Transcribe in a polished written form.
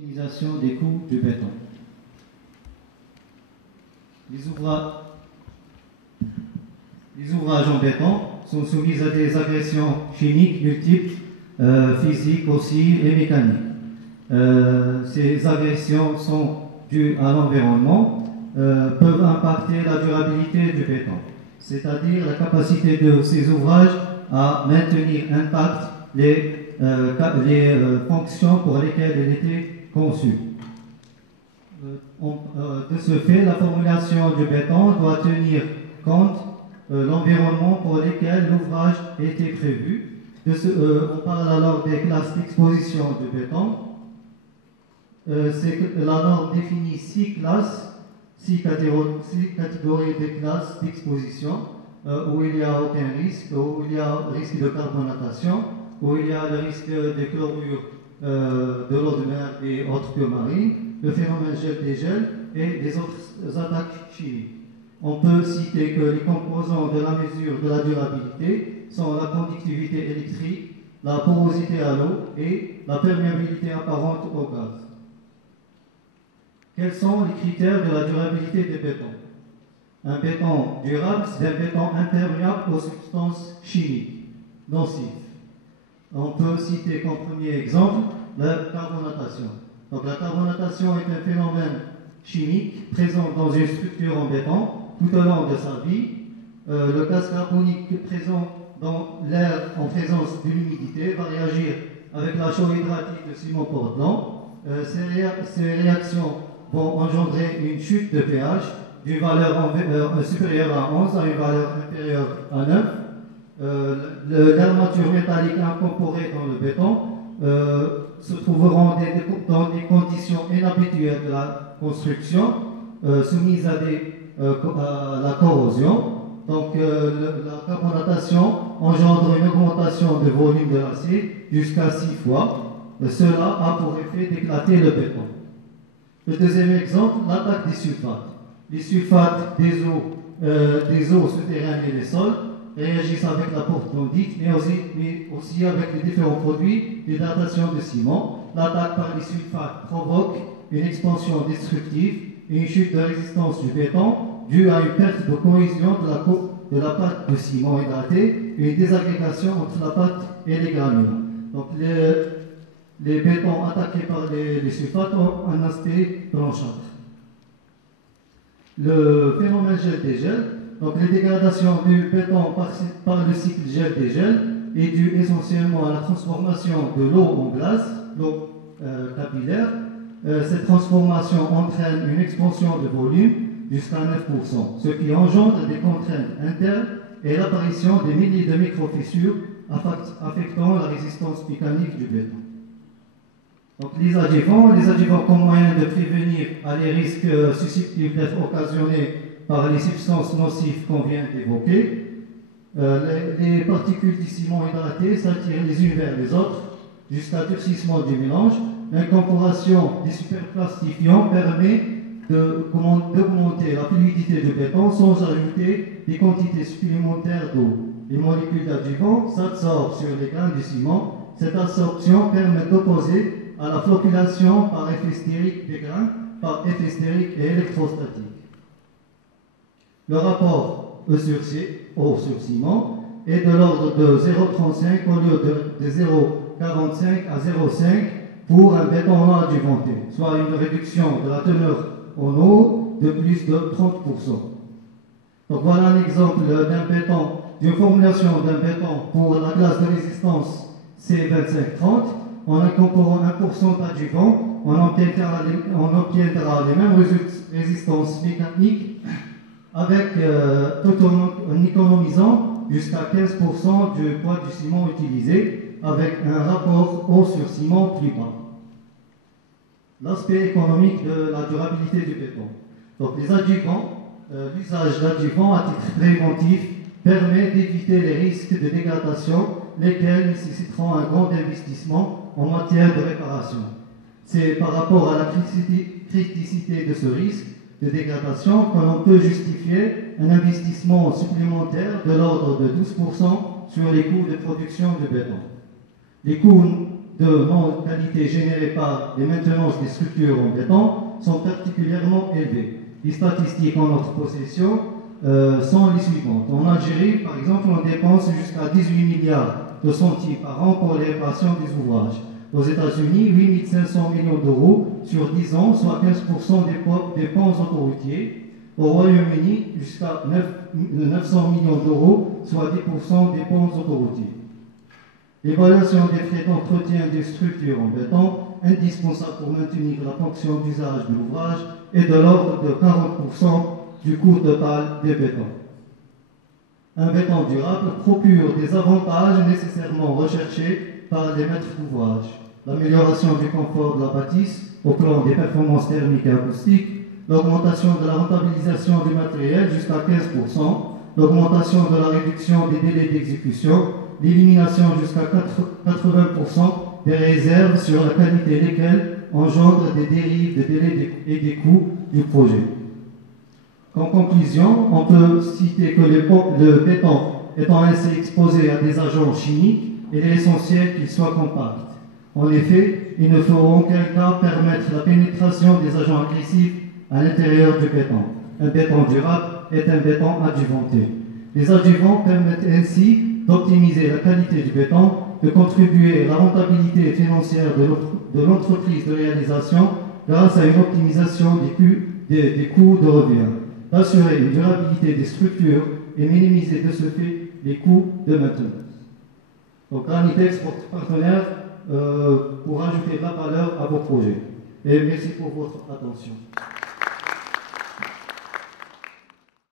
Optimisation des coûts du béton. Les ouvrages en béton sont soumis à des agressions chimiques multiples, physiques aussi et mécaniques. Ces agressions sont dues à l'environnement, peuvent impacter la durabilité du béton, c'est-à-dire la capacité de ces ouvrages à maintenir intactes les fonctions pour lesquelles elle était conçue. De ce fait, la formulation du béton doit tenir compte de l'environnement pour lequel l'ouvrage a été prévu. On parle alors des classes d'exposition du béton. La norme définit six catégories de classes d'exposition, où il n'y a aucun risque, où il y a risque de carbonatation, où il y a le risque de chlorure de l'eau de mer et autres que marines, le phénomène gel-dégel et les autres attaques chimiques. On peut citer que les composants de la mesure de la durabilité sont la conductivité électrique, la porosité à l'eau et la perméabilité apparente au gaz. Quels sont les critères de la durabilité des bétons? Un béton durable, c'est un béton imperméable aux substances chimiques nocives. On peut citer comme premier exemple la carbonatation. Donc la carbonatation est un phénomène chimique présent dans une structure en béton tout au long de sa vie. Le gaz carbonique présent dans l'air en présence de l'humidité va réagir avec la chaux hydratique de ciment Portland. Ces réactions vont engendrer une chute de pH d'une valeur supérieure à 11 à une valeur inférieure à 9. L'armature métallique incorporée dans le béton se trouveront dans des conditions inhabituelles de la construction, soumises à la corrosion. Donc la carbonatation engendre une augmentation de volume de l'acier jusqu'à 6 fois. Cela a pour effet d'éclater le béton. Le deuxième exemple, l'attaque des sulfates. Les sulfates des eaux souterraines et des sols réagissent avec la portlandite, mais aussi avec les différents produits d'hydratation de ciment. L'attaque par les sulfates provoque une expansion destructive et une chute de résistance du béton due à une perte de cohésion de la pâte de ciment hydraté et une désagrégation entre la pâte et les granules. Donc les bétons attaqués par les sulfates ont un aspect blanchâtre. Le phénomène gel-dégel, donc les dégradations du béton par le cycle gel-dégel est due essentiellement à la transformation de l'eau en glace, l'eau capillaire. Cette transformation entraîne une expansion de volume jusqu'à 9%, ce qui engendre des contraintes internes et l'apparition des milliers de micro-fissures affectant la résistance mécanique du béton. Donc les adjuvants comme moyen de prévenir les risques susceptibles d'être occasionnés par les substances nocives qu'on vient d'évoquer. Les particules du ciment hydraté s'attirent les unes vers les autres jusqu'à durcissement du mélange. L'incorporation des superplastifiants permet d'augmenter la fluidité du béton sans ajouter des quantités supplémentaires d'eau. Les molécules d'adjuvants s'absorbent sur les grains du ciment. Cette absorption permet d'opposer à la flocculation par effet stérique des grains, par effet stérique et électrostatique. Le rapport E sur C, O sur ciment, est de l'ordre de 0,35 au lieu de 0,45 à 0,5 pour un béton non adjuvanté, soit une réduction de la teneur en eau de plus de 30%. Donc voilà un exemple d'une formulation d'un béton pour la classe de résistance C2530. En incorporant 1% d'adjuvant, on obtiendra les mêmes résistances mécaniques tout en économisant jusqu'à 15% du poids du ciment utilisé avec un rapport eau sur ciment plus bas. L'aspect économique de la durabilité du béton. Donc les adjuvants, l'usage d'adjuvants à titre préventif permet d'éviter les risques de dégradation, lesquels nécessiteront un grand investissement en matière de réparation. C'est par rapport à la criticité de ce risque de dégradation que l'on peut justifier un investissement supplémentaire de l'ordre de 12% sur les coûts de production de béton. Les coûts de non-qualité générés par les maintenances des structures en béton sont particulièrement élevés. Les statistiques en notre possession sont les suivantes. En Algérie, par exemple, on dépense jusqu'à 18 milliards de centimes par an pour les réparations des ouvrages. Aux États-Unis, 8 500 millions d'euros sur 10 ans, soit 15% des ponts autoroutiers. Au Royaume-Uni, jusqu'à 900 millions d'euros, soit 10% des ponts autoroutiers. L'évaluation des frais d'entretien des structures en béton, indispensable pour maintenir la fonction d'usage de l'ouvrage, est de l'ordre de 40% du coût total des bétons. Un béton durable procure des avantages nécessairement recherchés par les maîtres d'ouvrage. L'amélioration du confort de la bâtisse au plan des performances thermiques et acoustiques, l'augmentation de la rentabilisation du matériel jusqu'à 15%, l'augmentation de la réduction des délais d'exécution, l'élimination jusqu'à 80% des réserves sur la qualité lesquelles engendrent des dérives de délais et des coûts du projet. En conclusion, on peut citer que le béton étant ainsi exposé à des agents chimiques, il est essentiel qu'il soit compact. En effet, il ne faut en aucun cas permettre la pénétration des agents agressifs à l'intérieur du béton. Un béton durable est un béton adjuvanté. Les adjuvants permettent ainsi d'optimiser la qualité du béton, de contribuer à la rentabilité financière de l'entreprise de réalisation grâce à une optimisation des coûts de revient, d'assurer une durabilité des structures et minimiser de ce fait les coûts de maintenance. Donc Granitex, votre partenaire, pour ajouter de la valeur à vos projets. Et merci pour votre attention.